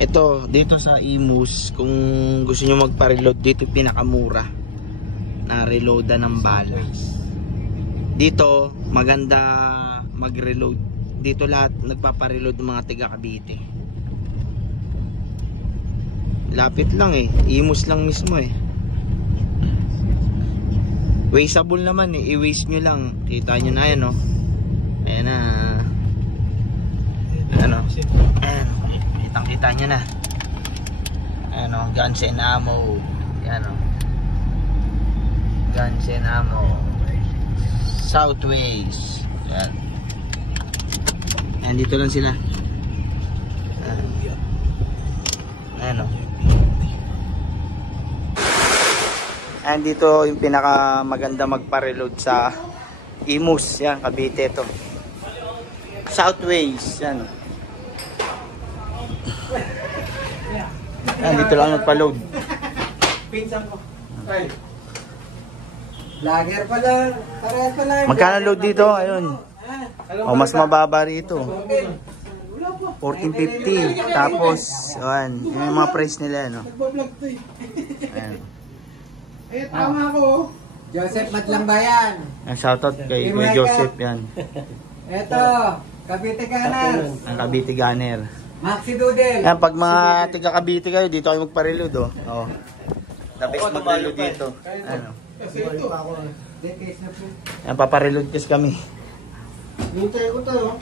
Ito, dito sa Imus, kung gusto nyo magpa-reload, dito pinakamura na reloadan ng bala. Dito, maganda mag-reload. Dito lahat nagpapa-reload ng mga taga Cavite. Lapit lang eh, Imus lang mismo eh. Wasteable naman eh, i-waste nyo lang. Kita nyo na yan, oh. Ayan na. Ayan, oh. Ayan, kitang-kita nyo na. Ayan, oh. Guns and ammo. Ayan, oh. Guns and ammo. Southways. Ayan. Ayan, dito lang sila. Ayan, oh. And dito yung pinaka maganda magpa-reload sa Imus, yan, Cavite ito. Southways, yan. Yan, dito lang magpa-load. Pinsan ko. Ay. Lager pala. Parehas pala. Magkano load dito? Ayun. O, mas mababa rito. 1450. Tapos, yan. Yung mga price nila, no? Nagbablog to eh. Ayan. Eh, tama ko. Joseph Matlambayan. Shoutout kay Joseph, yan. Eto, Cavite Gunner. Ang Cavite Gunner. Maxi Doodle. Yan, pag mga tiga Cavite kayo, dito kayo magpa-reload, oh. Oh. The best mag-reload dito. Ano? Kasi ito. Yan, papareload kasi kami. Hintay ko to.